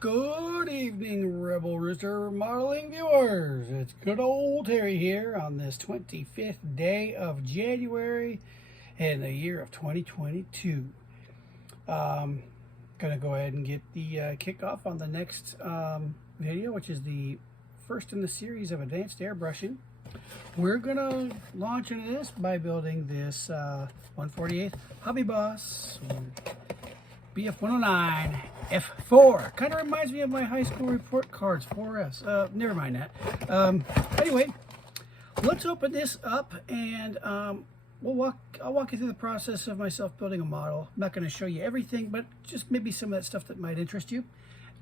Good evening, Rebel Rooster modeling viewers. It's good old Terry here on this 25th day of January in the year of 2022. Gonna go ahead and get the kickoff on the next video, which is the first in the series of advanced airbrushing. We're gonna launch into this by building this 1/48 Hobby Boss BF109 F4. Kind of reminds me of my high school report cards, 4S. Never mind that. Anyway, let's open this up and I'll walk you through the process of myself building a model. I'm not going to show you everything, but just maybe some of that stuff that might interest you.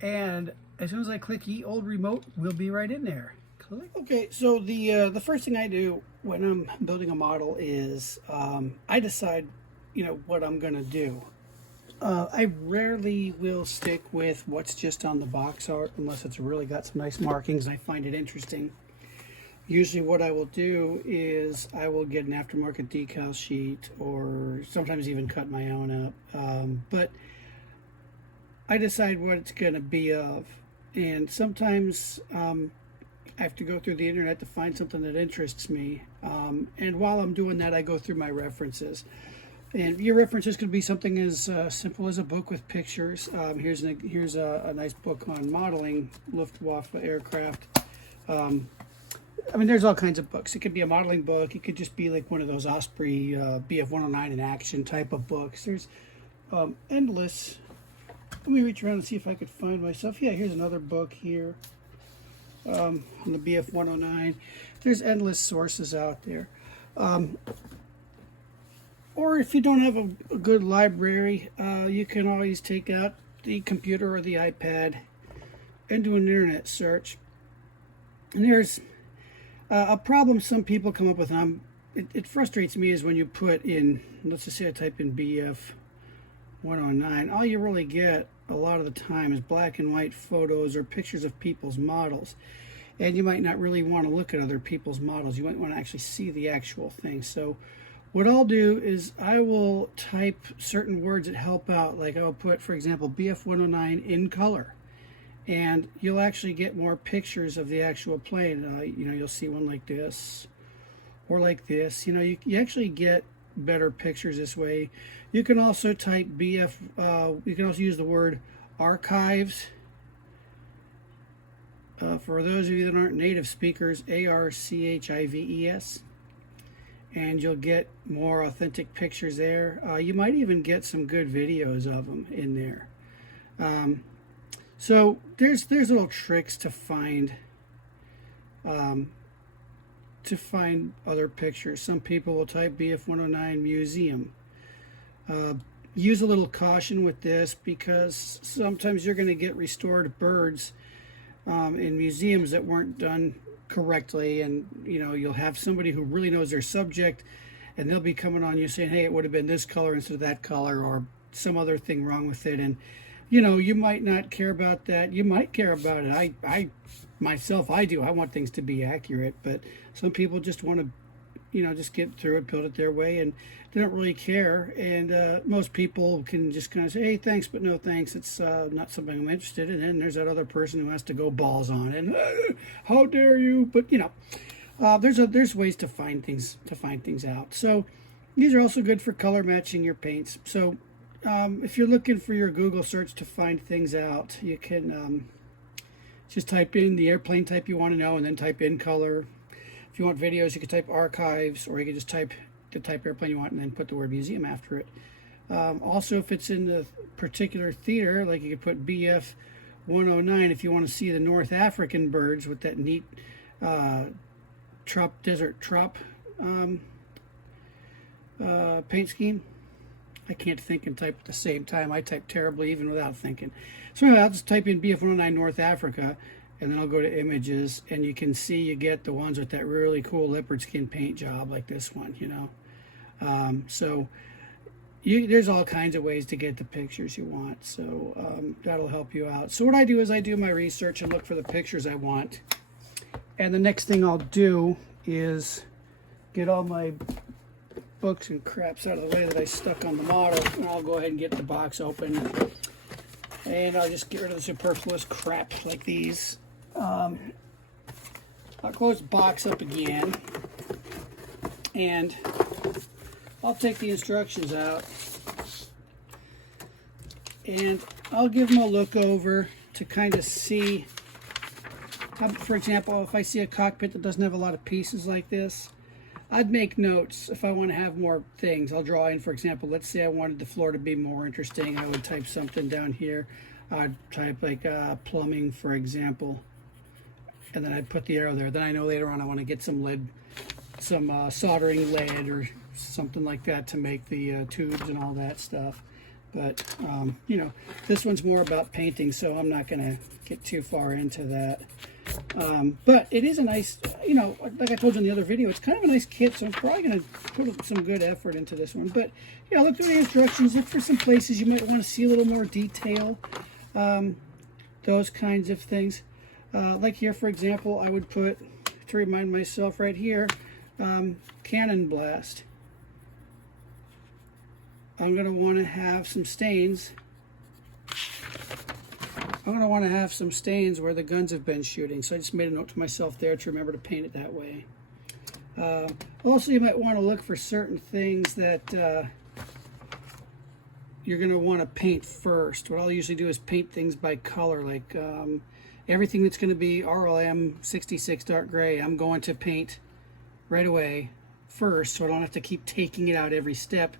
And as soon as I click Ye Old Remote, we'll be right in there. Click. Okay, so the first thing I do when I'm building a model is I decide, what I'm going to do. I rarely will stick with what's just on the box art unless it's really got some nice markings and I find it interesting. Usually what I will do is I will get an aftermarket decal sheet or sometimes even cut my own up. But I decide what it's going to be of. And sometimes I have to go through the internet to find something that interests me. And while I'm doing that, I go through my references. And your references could be something as simple as a book with pictures. Here's a nice book on modeling Luftwaffe aircraft. I mean, there's all kinds of books. It could be a modeling book. It could just be like one of those Osprey BF109 in action type of books. There's endless. Let me reach around and see if I could find myself. Yeah, here's another book here on the BF109. There's endless sources out there. Or if you don't have a good library, you can always take out the computer or the iPad and do an internet search. And there's a problem some people come up with, and it frustrates me, is when you put in, let's just say I type in BF109, all you really get a lot of the time is black and white photos or pictures of people's models. And you might not really want to look at other people's models. You might want to actually see the actual thing. So what I'll do is I will type certain words that help out. Like I'll put, for example, BF109 in color. And you'll actually get more pictures of the actual plane. You'll see one like this or like this. You actually get better pictures this way. You can also type you can also use the word archives. For those of you that aren't native speakers, ARCHIVES. And you'll get more authentic pictures there. You might even get some good videos of them in there. So there's little tricks to find other pictures. Some people will type BF109 museum. Use a little caution with this because sometimes you're going to get restored birds in museums that weren't done correctly, and you'll have somebody who really knows their subject and they'll be coming on you saying, hey, it would have been this color instead of that color or some other thing wrong with it. And you might not care about that. You might care about it. I myself, I do. I want things to be accurate, but some people just want to just get through it, build it their way, and they don't really care. And most people can just kind of say, hey, thanks, but no thanks. It's not something I'm interested in. And there's that other person who has to go balls on it. And how dare you? But there's ways to find things out. So these are also good for color matching your paints. So if you're looking for your Google search to find things out, you can just type in the airplane type you want to know and then type in color. If you want videos, you can type archives, or you can just type the type airplane you want and then put the word museum after it. Also, if it's in the particular theater, like you could put BF109 if you want to see the North African birds with that neat desert trop paint scheme. I can't think and type at the same time. I type terribly even without thinking. So I'll just type in BF109 North Africa, and then I'll go to images, and you can see you get the ones with that really cool leopard skin paint job like this one, there's all kinds of ways to get the pictures you want. So that'll help you out. So what I do is I do my research and look for the pictures I want. And the next thing I'll do is get all my books and craps out of the way that I stuck on the model, and I'll go ahead and get the box open. And I'll just get rid of the superfluous crap like these. I'll close the box up again. And I'll take the instructions out. And I'll give them a look over to kind of see. For example, if I see a cockpit that doesn't have a lot of pieces like this, I'd make notes if I want to have more things. I'll draw in, for example, let's say I wanted the floor to be more interesting. I would type something down here. I'd type like plumbing, for example, and then I'd put the arrow there. Then I know later on I want to get some lead, some soldering lead or something like that to make the tubes and all that stuff. But, you know, this one's more about painting, so I'm not going to get too far into that. But it is a nice, you know, like I told you in the other video, it's kind of a nice kit, so I'm probably going to put some good effort into this one. But, you know, look through the instructions, look for some places you might want to see a little more detail, those kinds of things. Like here, for example, I would put, to remind myself right here, cannon blast. I'm going to want to have some stains. I'm going to want to have some stains where the guns have been shooting. So I just made a note to myself there to remember to paint it that way. Also, you might want to look for certain things that you're going to want to paint first. What I'll usually do is paint things by color, like everything that's going to be RLM 66 dark gray, I'm going to paint right away first, so I don't have to keep taking it out every step.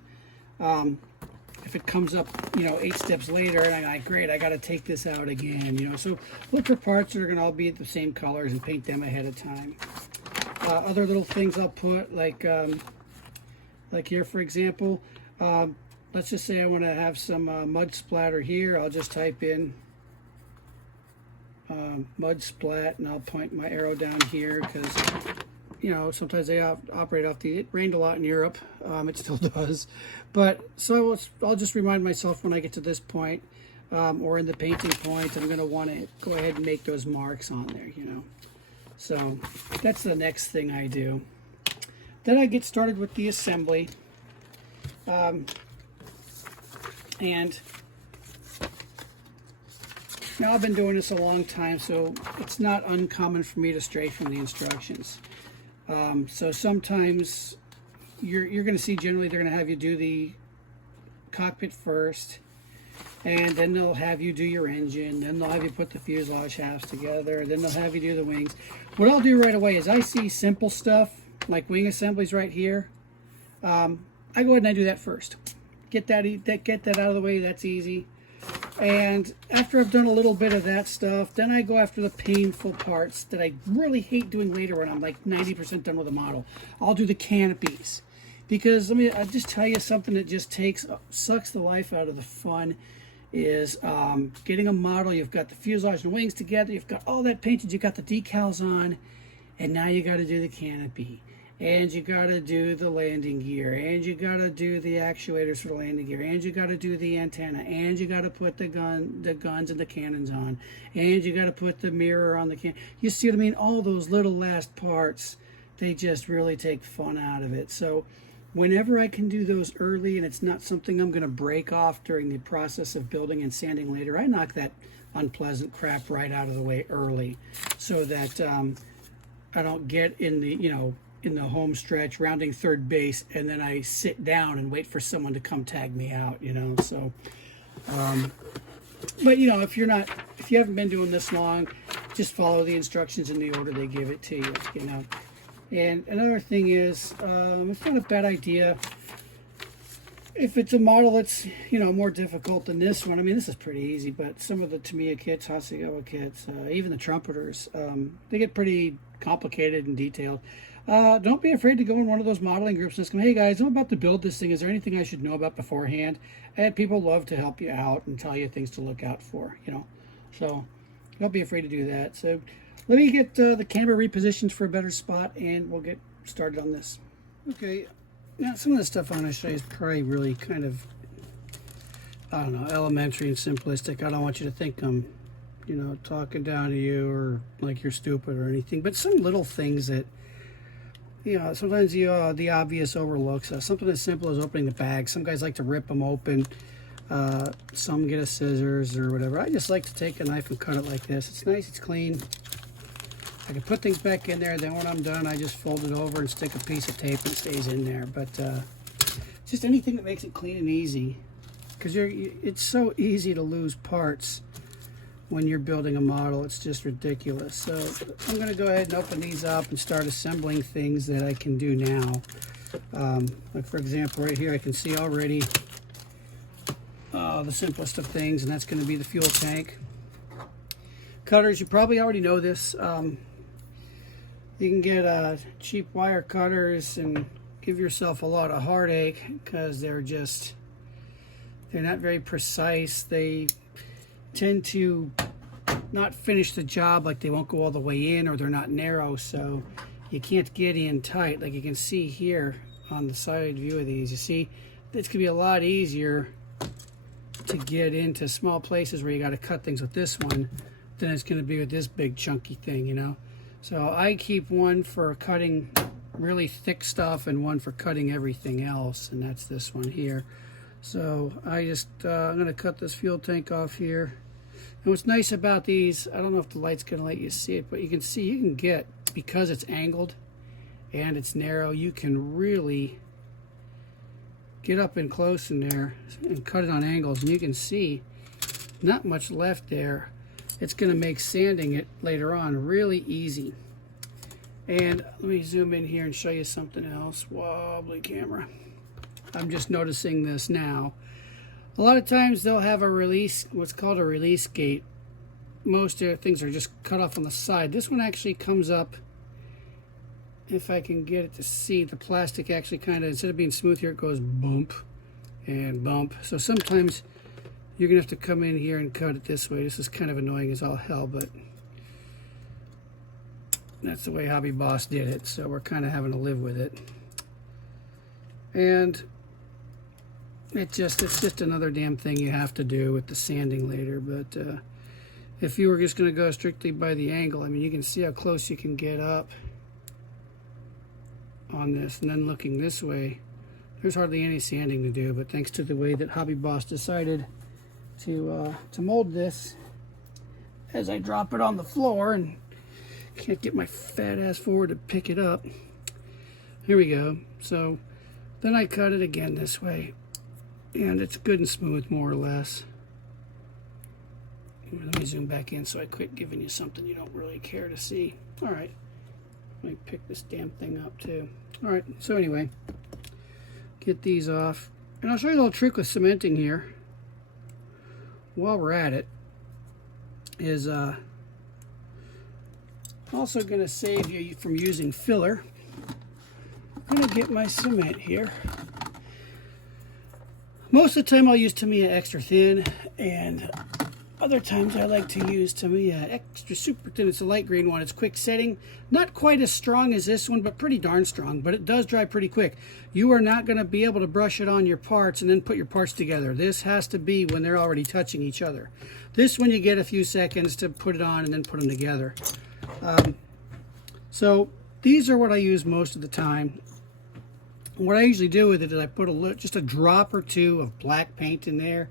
If it comes up, you know, 8 steps later, and I'm like, great, I got to take this out again, you know. So look for parts that are going to all be the same colors and paint them ahead of time. Other little things I'll put, like here, for example, let's just say I want to have some mud splatter here. I'll just type in mud splat, and I'll point my arrow down here because, you know, sometimes they operate off the, it rained a lot in Europe, it still does, but so I'll just remind myself when I get to this point, or in the painting point, I'm going to want to go ahead and make those marks on there, you know. So that's the next thing I do. Then I get started with the assembly, and now I've been doing this a long time, so it's not uncommon for me to stray from the instructions. So sometimes you're going to see, generally they're going to have you do the cockpit first, and then they'll have you do your engine, then they'll have you put the fuselage halves together, then they'll have you do the wings. What I'll do right away is I see simple stuff like wing assemblies right here. I go ahead and I do that first. Get that out of the way. That's easy. And after I've done a little bit of that stuff, then I go after the painful parts that I really hate doing later when I'm like 90% done with a model. I'll do the canopies. Because I'll just tell you something that just sucks the life out of the fun is getting a model. You've got the fuselage and wings together, you've got all that painted, you've got the decals on, and now you got to do the canopy. And you got to do the landing gear, and you got to do the actuators for the landing gear, and you got to do the antenna, and you got to put the guns and the cannons on, and you got to put the mirror on the can. You see what I mean? All those little last parts, they just really take fun out of it. So whenever I can do those early and it's not something I'm going to break off during the process of building and sanding later, I knock that unpleasant crap right out of the way early so that I don't get in the, you know, in the home stretch, rounding third base, and then I sit down and wait for someone to come tag me out, you know. So, but you know, if you haven't been doing this long, just follow the instructions in the order they give it to you, you know. And another thing is, it's not a bad idea if it's a model that's, you know, more difficult than this one. I mean, this is pretty easy, but some of the Tamiya kits, Hasegawa kits, even the trumpeters, they get pretty complicated and detailed. Don't be afraid to go in one of those modeling groups and ask them, hey guys, I'm about to build this thing. Is there anything I should know about beforehand? And people love to help you out and tell you things to look out for, you know. So don't be afraid to do that. So let me get the camera repositioned for a better spot, and we'll get started on this. Okay, now some of the stuff I'm going to show you is probably really kind of, I don't know, elementary and simplistic. I don't want you to think I'm, you know, talking down to you or like you're stupid or anything, but some little things that, you know, sometimes the obvious overlooks. Something as simple as opening the bag. Some guys like to rip them open. Some get a scissors or whatever. I just like to take a knife and cut it like this. It's nice, it's clean. I can put things back in there, then when I'm done, I just fold it over and stick a piece of tape and it stays in there. But just anything that makes it clean and easy, because it's so easy to lose parts when you're building a model. It's just ridiculous. So I'm going to go ahead and open these up and start assembling things that I can do now. Like for example, right here I can see already the simplest of things, and that's going to be the fuel tank. Cutters, you probably already know this. You can get cheap wire cutters and give yourself a lot of heartache because they're not very precise. They tend to not finish the job, like they won't go all the way in, or they're not narrow, so you can't get in tight. Like you can see here on the side view of these, you see it's gonna be a lot easier to get into small places where you got to cut things with this one than it's going to be with this big chunky thing, you know. So I keep one for cutting really thick stuff and one for cutting everything else, and that's this one here. So I just I'm going to cut this fuel tank off here. And what's nice about these, I don't know if the light's going to let you see it, but you can see, you can get, because it's angled and it's narrow, you can really get up in close in there and cut it on angles, and you can see not much left there. It's going to make sanding it later on really easy. And let me zoom in here and show you something else. Wobbly camera. I'm just noticing this now. A lot of times they'll have a release, what's called a release gate. Most things are just cut off on the side. This one actually comes up. If I can get it to see, the plastic actually kind of, instead of being smooth here, it goes bump and bump. So sometimes you're gonna have to come in here and cut it this way. This is kind of annoying as all hell, but that's the way Hobby Boss did it, so we're kind of having to live with it. And it's just another damn thing you have to do with the sanding later. But if you were just gonna go strictly by the angle, I mean, you can see how close you can get up on this, and then looking this way, there's hardly any sanding to do. But thanks to the way that Hobby Boss decided to mold this, as I drop it on the floor and can't get my fat ass forward to pick it up. Here we go. So then I cut it again this way, and it's good and smooth, more or less. Let me zoom back in so I quit giving you something you don't really care to see. All right. Let me pick this damn thing up too. All right, so anyway, get these off. And I'll show you a little trick with cementing here while we're at it. Is also going to save you from using filler. I'm going to get my cement here. Most of the time I'll use Tamiya extra thin, and other times I like to use Tamiya extra super thin. It's a light green one. It's quick setting. Not quite as strong as this one, but pretty darn strong. But it does dry pretty quick. You are not going to be able to brush it on your parts and then put your parts together. This has to be when they're already touching each other. This one you get a few seconds to put it on and then put them together. So these are what I use most of the time. What I usually do with it is I put just a drop or two of black paint in there.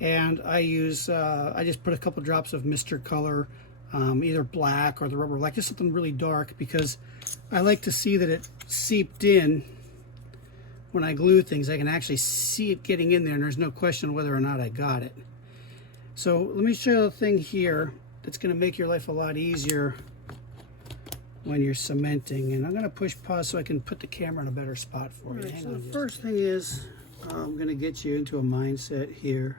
And I use, I just put a couple drops of Mr. Color, either black or the rubber black, just something really dark, because I like to see that it seeped in. When I glue things, I can actually see it getting in there, and there's no question whether or not I got it. So let me show you a thing here that's going to make your life a lot easier when you're cementing. And I'm going to push pause so I can put the camera in a better spot for you. Right, so the first thing is, I'm going to get you into a mindset here.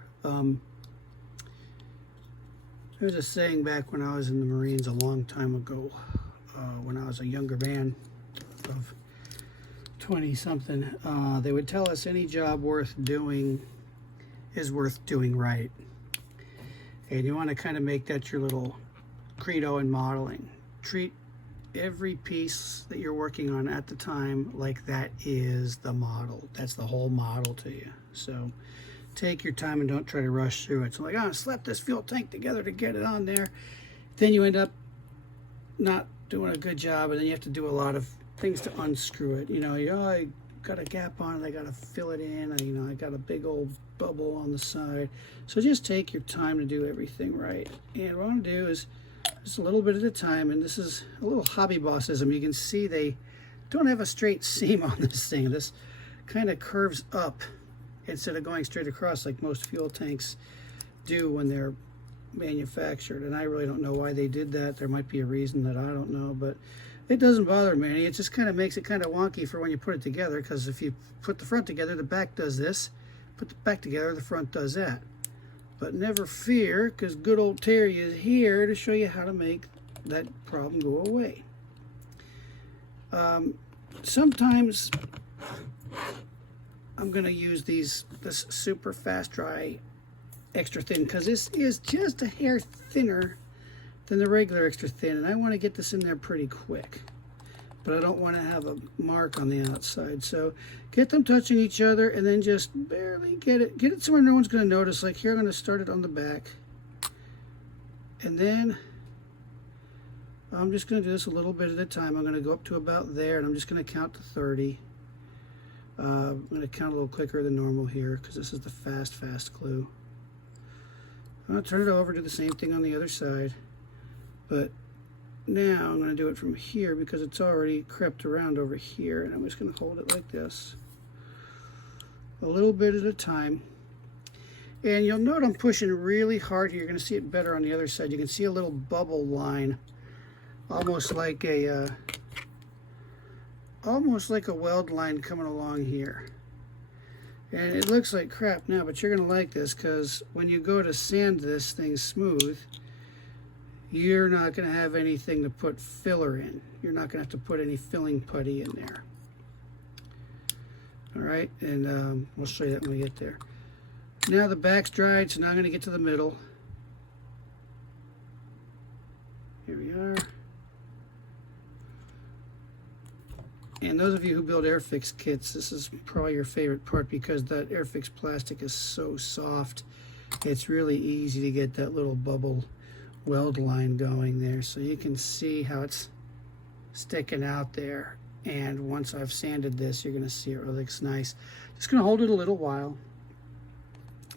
There's a saying back when I was in the Marines a long time ago, when I was a younger man of 20-something, they would tell us any job worth doing is worth doing right. And you want to kind of make that your little credo in modeling. Treat every piece that you're working on at the time like that is the model. That's the whole model to you. So take your time and don't try to rush through it. So like, oh, I slap this fuel tank together to get it on there. Then you end up not doing a good job, and then you have to do a lot of things to unscrew it. You know, I got a gap on it, I got to fill it in. I got a big old bubble on the side. So just take your time to do everything right. And what I'm going to do is just a little bit at a time, and this is a little hobby bossism. You can see they don't have a straight seam on this thing. This kind of curves up instead of going straight across like most fuel tanks do when they're manufactured. And I really don't know why they did that. There might be a reason that I don't know, but it doesn't bother me any. It just kind of makes it kind of wonky for when you put it together, because if you put the front together, the back does this. Put the back together, the front does that. But never fear, because good old Terry is here to show you how to make that problem go away. Sometimes I'm going to use this super fast dry extra thin, because this is just a hair thinner than the regular extra thin, and I want to get this in there pretty quick, but I don't want to have a mark on the outside. So get them touching each other, and then just barely get it somewhere no one's going to notice. Like here, I'm going to start it on the back, and then I'm just going to do this a little bit at a time. I'm going to go up to about there, and I'm just going to count to 30. I'm going to count a little quicker than normal here, because this is the fast glue. I'm going to turn it over, do the same thing on the other side. But now I'm going to do it from here, because it's already crept around over here, and I'm just going to hold it like this, a little bit at a time. And you'll note I'm pushing really hard here. You're going to see it better on the other side. You can see a little bubble line, almost like a weld line coming along here. And it looks like crap now, but you're going to like this, because when you go to sand this thing smooth, you're not going to have anything to put filler in. You're not going to have to put any filling putty in there. All right, and we'll show you that when we get there. Now the back's dried, so now I'm going to get to the middle. Here we are. And those of you who build Airfix kits, this is probably your favorite part, because that Airfix plastic is so soft. It's really easy to get that little bubble weld line going there. So you can see how it's sticking out there. And once I've sanded this, you're going to see it really looks nice. Just going to hold it a little while.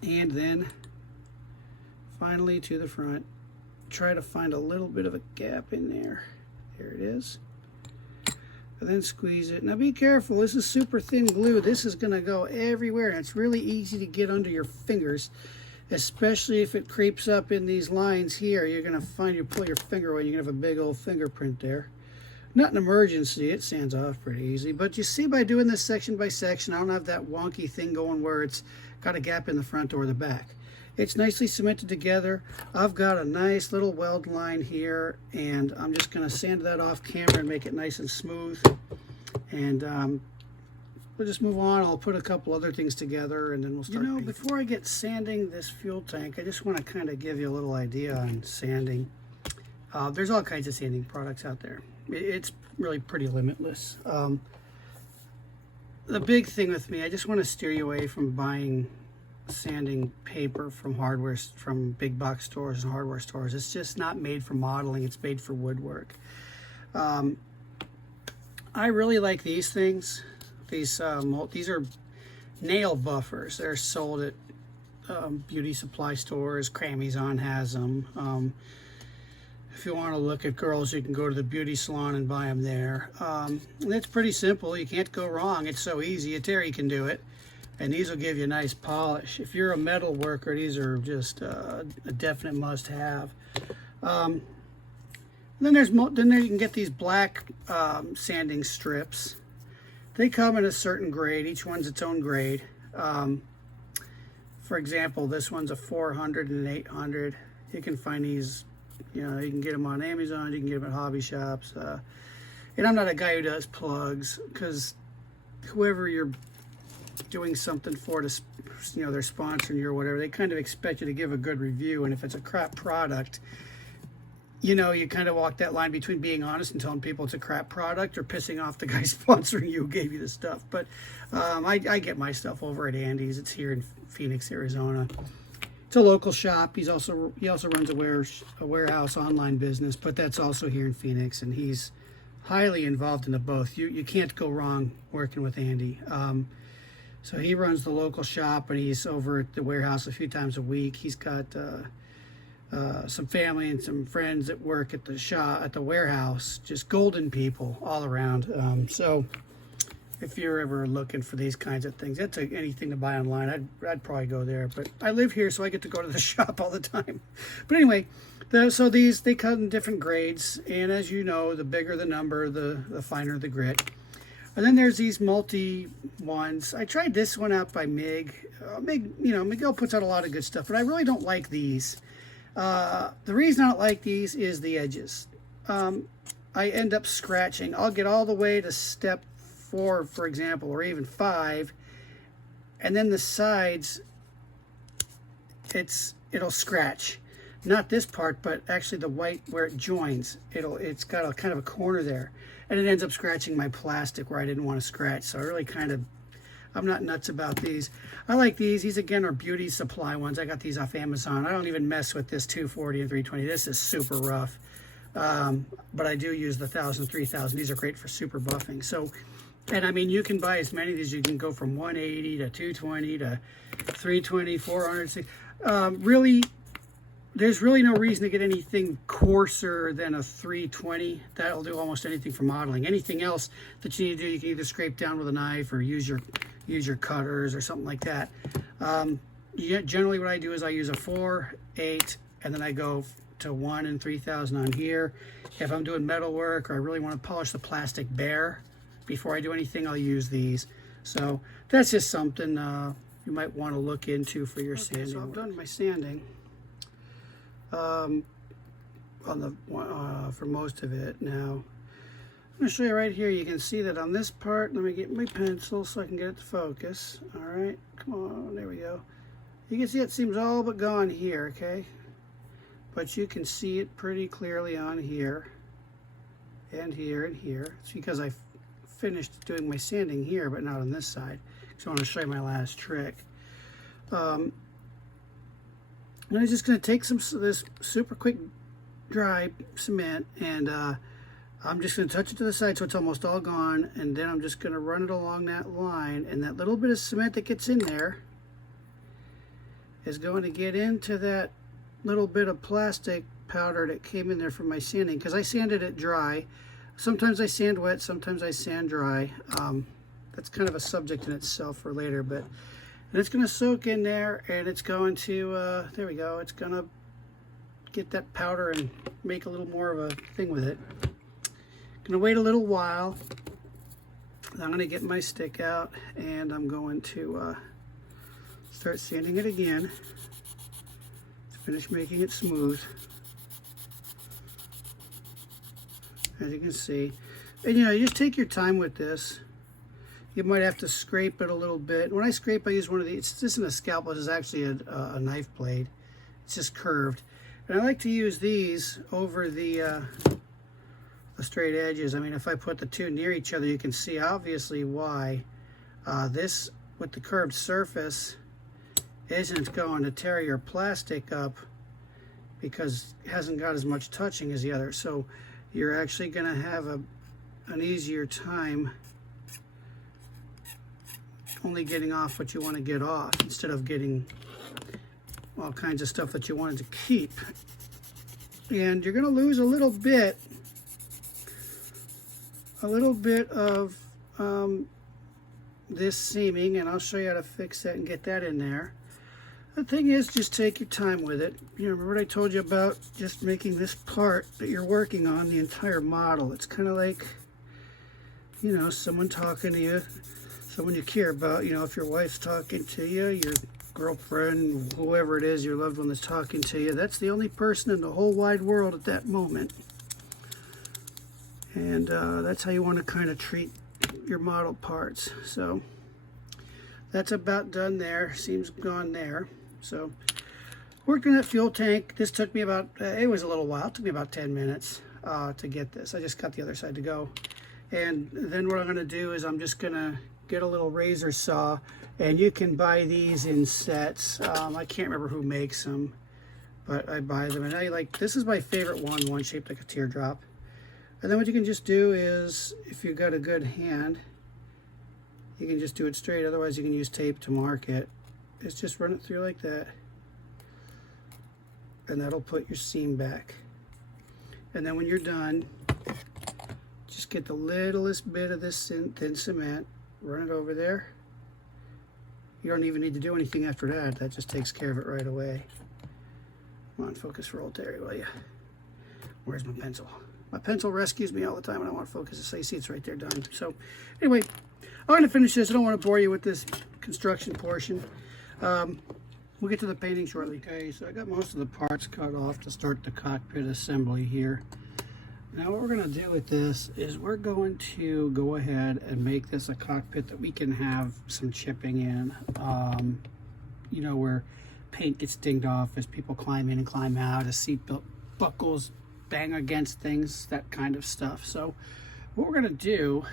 And then finally to the front, try to find a little bit of a gap in there. There it is. And then squeeze it. Now be careful, this is super thin glue. This is going to go everywhere, and it's really easy to get under your fingers, especially if it creeps up in these lines here. You're going to find you pull your finger away, and you're going to have a big old fingerprint there. Not an emergency, it sands off pretty easy, but you see by doing this section by section, I don't have that wonky thing going where it's got a gap in the front or the back. It's nicely cemented together. I've got a nice little weld line here, and I'm just going to sand that off camera and make it nice and smooth. And we'll just move on. I'll put a couple other things together, and then we'll start. Before I get sanding this fuel tank, I just want to kind of give you a little idea on sanding. There's all kinds of sanding products out there. It's really pretty limitless. The big thing with me, I just want to steer you away from buying sanding paper from big box stores and hardware stores. It's just not made for modeling, it's made for woodwork. I really like these things. These are nail buffers. They're sold at beauty supply stores. Cramizon has them. If you want to look at girls, you can go to the beauty salon and buy them there. And it's pretty simple. You can't go wrong. It's so easy. A Terry can do it. And these will give you a nice polish. If you're a metal worker, these are just a definite must-have. Then you can get these black sanding strips. They come in a certain grade. Each one's its own grade. For example, this one's a 400 and an 800. You can find these, you can get them on Amazon. You can get them at hobby shops. And I'm not a guy who does plugs, because whoever you're doing something for, to they're sponsoring you or whatever, they kind of expect you to give a good review. And if it's a crap product, you kind of walk that line between being honest and telling people it's a crap product, or pissing off the guy sponsoring you who gave you the stuff. But I get my stuff over at Andy's. It's here in Phoenix, Arizona. It's a local shop. He also runs a warehouse online business, but that's also here in Phoenix, and he's highly involved in the both. You can't go wrong working with Andy. So he runs the local shop, and he's over at the warehouse a few times a week. He's got some family and some friends that work at the shop, at the warehouse, just golden people all around. So if you're ever looking for these kinds of things, that's anything to buy online, I'd probably go there. But I live here, so I get to go to the shop all the time. But anyway, so these, they cut in different grades, and as you know, the bigger the number, the finer the grit. And then there's these multi ones. I tried this one out by Mig. Miguel puts out a lot of good stuff, but I really don't like these. The reason I don't like these is the edges. I end up scratching. I'll get all the way to step 4, for example, or even 5, and then the sides, it'll scratch. Not this part, but actually the white where it joins. It's got a kind of a corner there, and it ends up scratching my plastic where I didn't want to scratch. So I really I'm not nuts about these. I like these. These again are beauty supply ones. I got these off Amazon. I don't even mess with this 240 and 320. This is super rough, but I do use the 1000, 3000. These are great for super buffing. So, and I mean, you can buy as many of these. You can go from 180 to 220 to 320, 400. Really, there's really no reason to get anything coarser than a 320. That'll do almost anything for modeling. Anything else that you need to do, you can either scrape down with a knife or use your cutters or something like that. Generally what I do is I use a 4, 8, and then I go to 1 and 3000 on here. If I'm doing metal work or I really want to polish the plastic bare before I do anything, I'll use these. So that's just something you might want to look into for your sanding. So I've done my sanding. For most of it. Now I'm going to show you right here. You can see that on this part, let me get my pencil so I can get it to focus. All right, come on, there we go. You can see it seems all but gone here, okay, but you can see it pretty clearly on here and here and here. It's because I finished doing my sanding here but not on this side, so I want to show you my last trick. And I'm just going to take some of this super quick dry cement, and I'm just going to touch it to the side so it's almost all gone, and then I'm just going to run it along that line, and that little bit of cement that gets in there is going to get into that little bit of plastic powder that came in there from my sanding, because I sanded it dry. Sometimes I sand wet, sometimes I sand dry. That's kind of a subject in itself for later, but and it's going to soak in there, and it's going to, there we go, it's going to get that powder and make a little more of a thing with it. Going to wait a little while. I'm going to get my stick out, and I'm going to start sanding it again to finish making it smooth. As you can see. And you just take your time with this. You might have to scrape it a little bit. When I scrape, I use one of these. This isn't a scalpel, this is actually a knife blade. It's just curved. And I like to use these over the straight edges. I mean, if I put the two near each other, you can see obviously why this, with the curved surface, isn't going to tear your plastic up because it hasn't got as much touching as the other. So you're actually going to have an easier time only getting off what you want to get off instead of getting all kinds of stuff that you wanted to keep. And you're going to lose a little bit of this seaming, and I'll show you how to fix that and get that in there. The thing is, just take your time with it. You know, remember what I told you about just making this part that you're working on the entire model. It's kind of like, you know, someone talking to you, someone you care about. You know, if your wife's talking to you, your girlfriend, whoever it is, your loved one that's talking to you, that's the only person in the whole wide world at that moment. And that's how you want to kind of treat your model parts. So that's about done there. Seam's gone there. So worked on that fuel tank. This took me about, it was a little while. It took me about 10 minutes to get this. I just got the other side to go. And then what I'm going to do is I'm just going to get a little razor saw, and you can buy these in sets. I can't remember who makes them, but I buy them, and I like, this is my favorite one shaped like a teardrop. And then what you can just do is, if you've got a good hand, you can just do it straight. Otherwise you can use tape to mark it. It's just run it through like that, and that'll put your seam back. And then when you're done, just get the littlest bit of this thin cement, run it over there. You don't even need to do anything after that. That just takes care of it right away. Come on, focus roll, Terry, will you? Where's my pencil? My pencil rescues me all the time when I want to focus. So you see it's right there done. So anyway, I'm going to finish this. I don't want to bore you with this construction portion. We'll get to the painting shortly. Okay, so I got most of the parts cut off to start the cockpit assembly here. Now what we're going to do with this is we're going to go ahead and make this a cockpit that we can have some chipping in. You know, where paint gets dinged off as people climb in and climb out, as seat buckles bang against things, that kind of stuff. So what we're going to do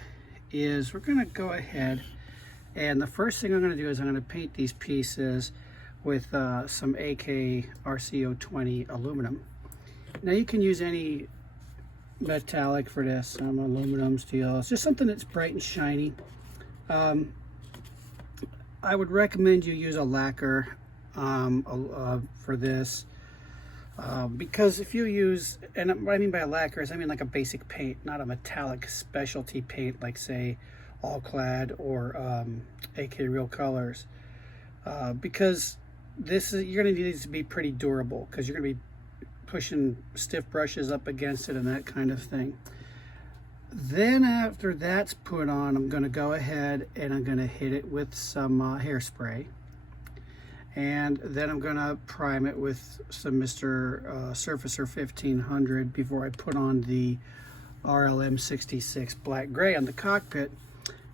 is we're going to go ahead, and the first thing I'm going to do is I'm going to paint these pieces with some AK RCO20 aluminum. Now you can use any metallic for this, some aluminum, steel. It's just something that's bright and shiny. I would recommend you use a lacquer for this, because if you use, and what I mean by lacquer is I mean like a basic paint, not a metallic specialty paint like say All Clad or AK Real Colors, because this is, you're going to need these to be pretty durable, because you're going to be pushing stiff brushes up against it and that kind of thing. Then after that's put on, I'm going to go ahead and I'm going to hit it with some hairspray, and then I'm going to prime it with some Mr. Surfacer 1500 before I put on the RLM 66 black gray on the cockpit.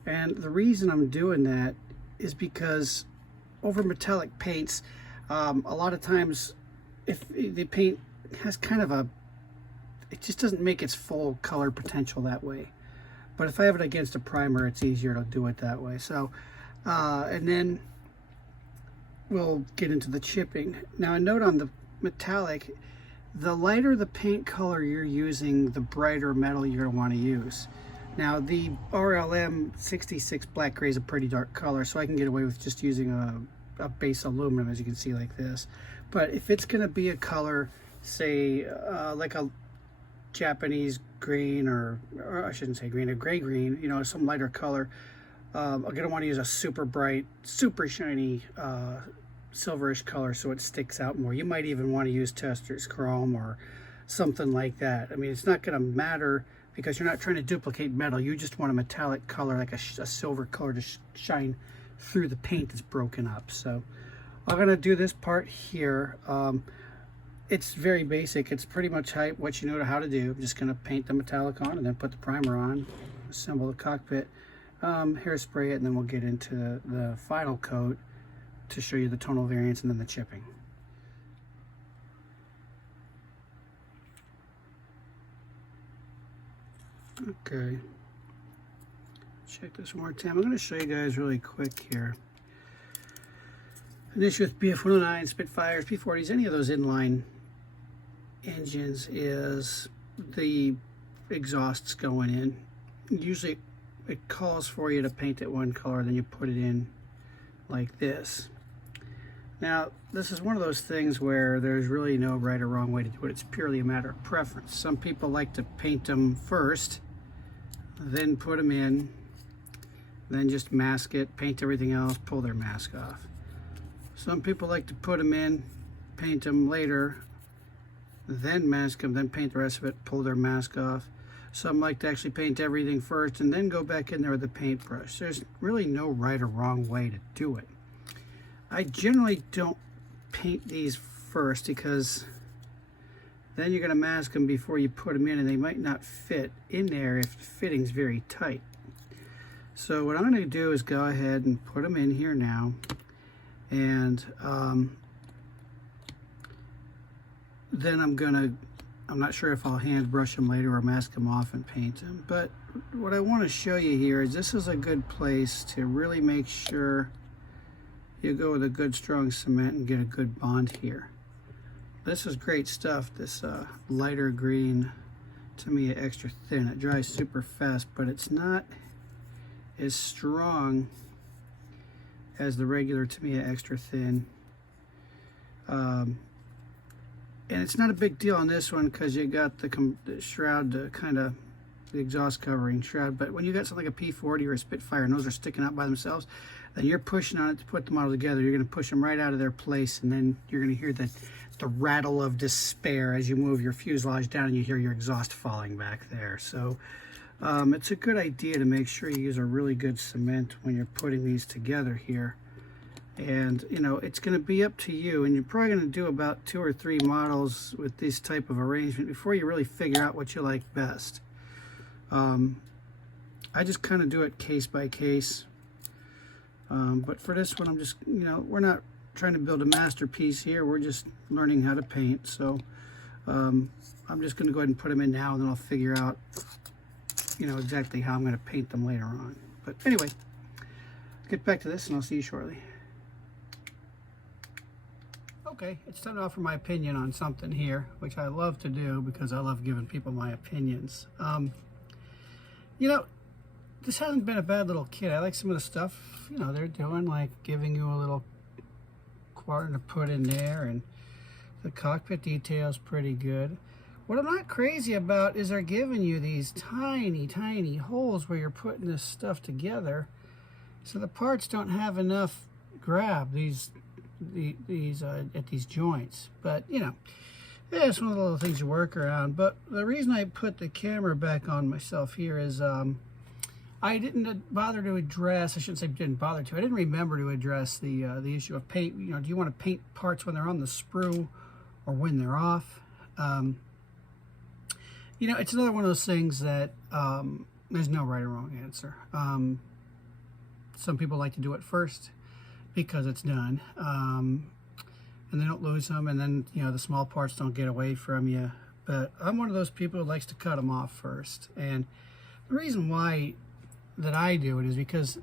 And the reason I'm doing that is because over metallic paints, a lot of times if the paint has kind of it just doesn't make its full color potential that way. But if I have it against a primer, it's easier to do it that way. So, and then we'll get into the chipping. Now a note on the metallic, the lighter the paint color you're using, the brighter metal you're going to want to use. Now the RLM 66 black gray is a pretty dark color, so I can get away with just using a base aluminum, as you can see, like this. But if it's going to be a color, say like a Japanese green, or I shouldn't say green, a gray green, you know, some lighter color, I'm going to want to use a super bright, super shiny silverish color so it sticks out more. You might even want to use Tester's Chrome or something like that. I mean, it's not going to matter, because you're not trying to duplicate metal. You just want a metallic color, like a silver color, to shine through the paint that's broken up. So I'm going to do this part here. It's very basic. It's pretty much what you know how to do. I'm just going to paint the metallic on and then put the primer on, assemble the cockpit, hairspray it, and then we'll get into the final coat to show you the tonal variance and then the chipping. Okay, check this one more time. I'm going to show you guys really quick here. An issue with BF-109, Spitfires, P-40s, any of those inline engines is the exhausts going in. Usually it calls for you to paint it one color, then you put it in like this. Now, this is one of those things where there's really no right or wrong way to do it. It's purely a matter of preference. Some people like to paint them first, then put them in, then just mask it, paint everything else, pull their mask off. Some people like to put them in, paint them later, then mask them, then paint the rest of it, pull their mask off. Some like to actually paint everything first and then go back in there with a paintbrush. There's really no right or wrong way to do it. I generally don't paint these first, because then you're going to mask them before you put them in, and they might not fit in there if the fitting's very tight. So what I'm going to do is go ahead and put them in here now, and then I'm not sure if I'll hand brush them later or mask them off and paint them. But what I want to show you here is this is a good place to really make sure you go with a good strong cement and get a good bond here. This is great stuff, this lighter green Tamiya Extra Thin. It dries super fast, but it's not as strong as the regular Tamiya Extra Thin. And it's not a big deal on this one because you got the shroud to kind of, the exhaust covering shroud. But when you got something like a P40 or a Spitfire and those are sticking out by themselves, then you're pushing on it to put the model together. You're going to push them right out of their place, and then you're going to hear the rattle of despair as you move your fuselage down and you hear your exhaust falling back there. So it's a good idea to make sure you use a really good cement when you're putting these together here. And you know, it's going to be up to you, and you're probably going to do about 2 or 3 models with this type of arrangement before you really figure out what you like best. I just kind of do it case by case. But for this one, I'm just, you know, we're not trying to build a masterpiece here. We're just learning how to paint. So I'm just going to go ahead and put them in now, and then I'll figure out, you know, exactly how I'm going to paint them later on. But anyway, get back to this and I'll see you shortly. Okay, it's time to offer my opinion on something here, which I love to do because I love giving people my opinions. You know, this hasn't been a bad little kit. I like some of the stuff, you know, they're doing, like giving you a little quarter to put in there, and the cockpit detail's pretty good. What I'm not crazy about is they're giving you these tiny, tiny holes where you're putting this stuff together, so the parts don't have enough grab at these joints. But you know, yeah, it's one of the little things you work around. But the reason I put the camera back on myself here is I didn't bother to address, I shouldn't say didn't bother to, I didn't remember to address the issue of paint. You know, do you want to paint parts when they're on the sprue or when they're off? You know, it's another one of those things that there's no right or wrong answer. Some people like to do it first because it's done, and they don't lose them, and then, you know, the small parts don't get away from you. But I'm one of those people who likes to cut them off first, and the reason why that I do it is because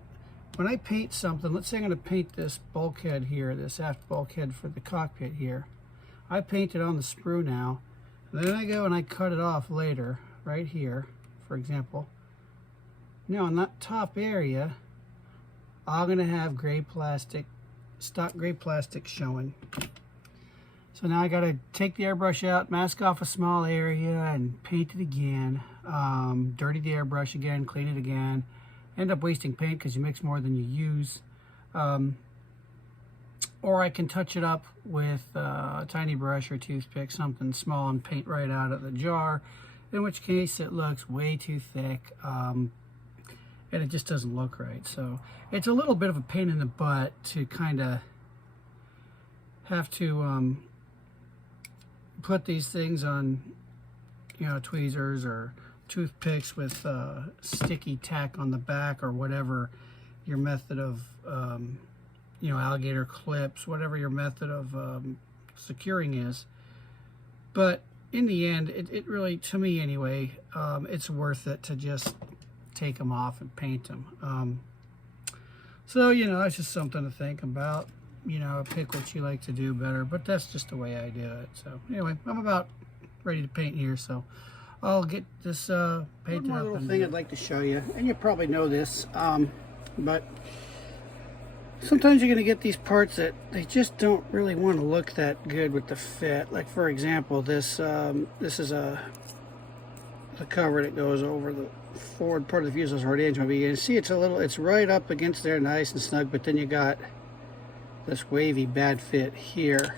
when I paint something, let's say I'm going to paint this bulkhead here, this aft bulkhead for the cockpit here. I paint it on the sprue now, and then I go and I cut it off later, right here, for example. Now in that top area, I'm going to have gray plastic, stock gray plastic showing. So now I got to take the airbrush out, mask off a small area, and paint it again. Dirty the airbrush again, clean it again. End up wasting paint because you mix more than you use. Or I can touch it up with a tiny brush or toothpick, something small, and paint right out of the jar, in which case it looks way too thick, and it just doesn't look right. So it's a little bit of a pain in the butt to kind of have to put these things on, you know, tweezers or toothpicks with sticky tack on the back, or whatever your method of, you know, alligator clips, whatever your method of securing is. But in the end, it really, to me anyway, it's worth it to just take them off and paint them. So, you know, it's just something to think about. You know, pick what you like to do better, but that's just the way I do it. So anyway, I'm about ready to paint here, so I'll get this painted up. One more little thing I'd like to show you, and you probably know this, but sometimes you're going to get these parts that they just don't really want to look that good with the fit. Like, for example, this is the cover that goes over the forward part of the fuselage or the engine. You can see it's right up against there, nice and snug, but then you got this wavy bad fit here.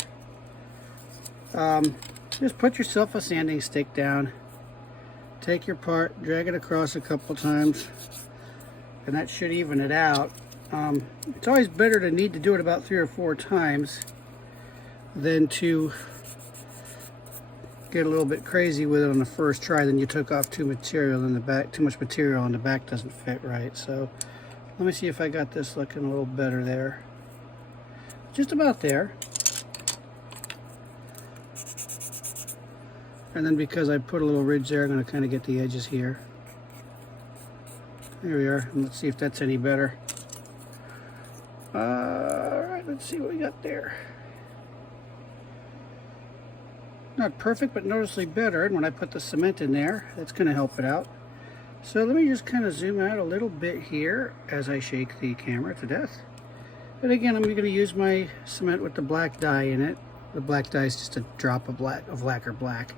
Just put yourself a sanding stick down, take your part, drag it across a couple times, and that should even it out. It's always better to need to do it about 3 or 4 times than to get a little bit crazy with it on the first try. Then you took off too much material in the back doesn't fit right. So let me see if I got this looking a little better there. Just about there. And then because I put a little ridge there, I'm going to kind of get the edges here. There we are. And let's see if that's any better. All right, let's see what we got there. not perfect, but noticeably better. And when I put the cement in there, that's going to help it out. So let me just kind of zoom out a little bit here as I shake the camera to death. But again, I'm going to use my cement with the black dye in it. The black dye is just a drop of lacquer black.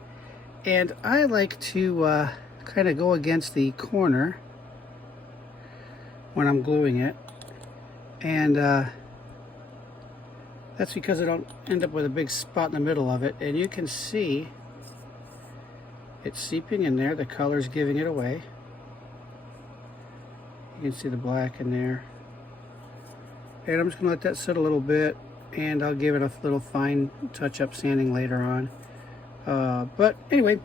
And I like to kind of go against the corner when I'm gluing it. And that's because I don't end up with a big spot in the middle of it. And you can see it's seeping in there. The color's giving it away. You can see the black in there. And I'm just going to let that sit a little bit, and I'll give it a little fine touch-up sanding later on. But anyway,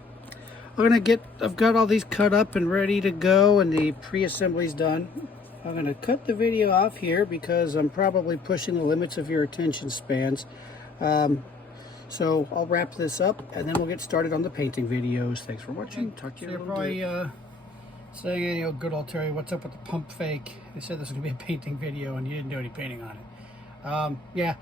I've got all these cut up and ready to go, and the pre-assembly's done. I'm going to cut the video off here because I'm probably pushing the limits of your attention spans. So I'll wrap this up, and then we'll get started on the painting videos. Thanks for watching. Talk to you later. You're probably saying, you know, good old Terry, what's up with the pump fake? They said this was going to be a painting video, and you didn't do any painting on it. Yeah,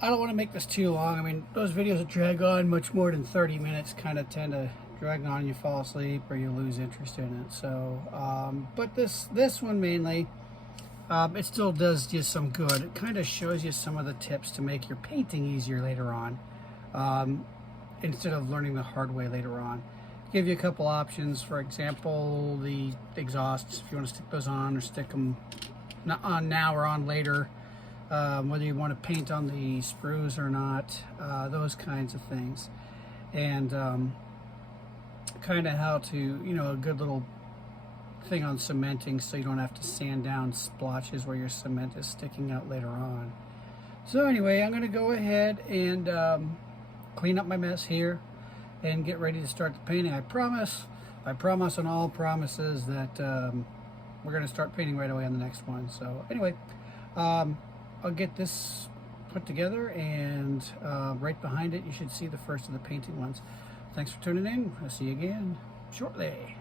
I don't want to make this too long. I mean, those videos that drag on much more than 30 minutes kind of tend to drag on, you fall asleep or you lose interest in it. So but this one mainly, it still does just some good. It kind of shows you some of the tips to make your painting easier later on, instead of learning the hard way later on. Give you a couple options. For example, the exhausts, if you want to stick those on or stick them not on now or on later, whether you want to paint on the sprues or not, those kinds of things. And kind of how to, you know, a good little thing on cementing so you don't have to sand down splotches where your cement is sticking out later on. So anyway, I'm going to go ahead and clean up my mess here and get ready to start the painting. I promise on all promises that we're going to start painting right away on the next one. So anyway, I'll get this put together, and right behind it you should see the first of the painting ones. Thanks for tuning in. I'll see you again shortly.